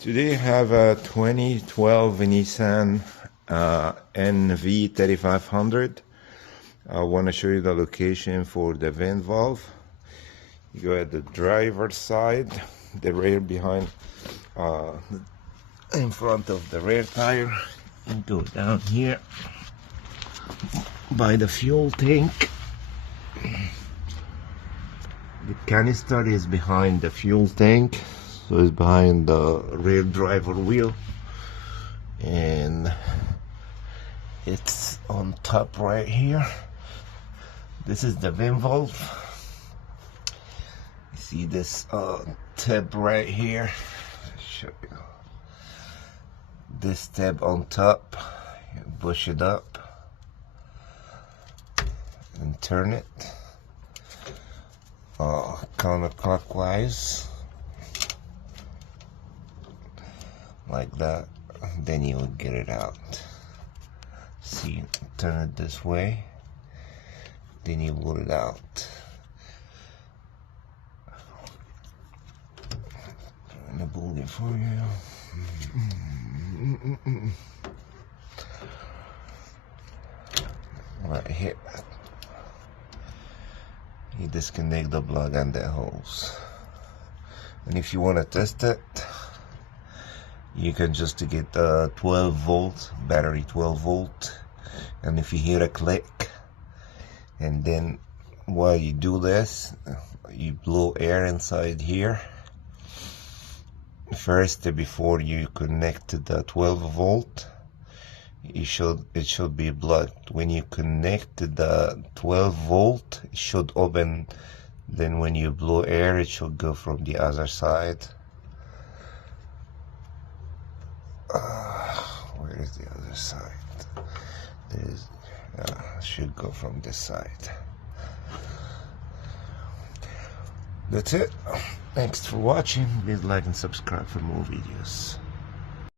Today I have a 2012 Nissan NV3500. I want to show you the location for the vent valve. You go at the driver's side, the rear behind, in front of the rear tire. You go down here by the fuel tank. The canister is behind the fuel tank, so it's behind the rear driver wheel, and it's on top right here. This is the vent valve. You see this tab right here. I'll show you. This tab on top, you push it up and turn it counterclockwise like that, then you will get it out. See, turn it this way, then you pull it out. Trying to pull it for you. Right here, you disconnect the plug and the hose. And if you want to test it, you can just get 12 volt battery, 12 volt, and if you hear a click, and then while you do this, you blow air inside here first before you connect to the 12 volt. It should be blocked. When you connect to the 12 volt, it should open. Then when you blow air, it should go from the other side. Where is the other side? It should go from this side. That's it. Thanks for watching. Please like and subscribe for more videos.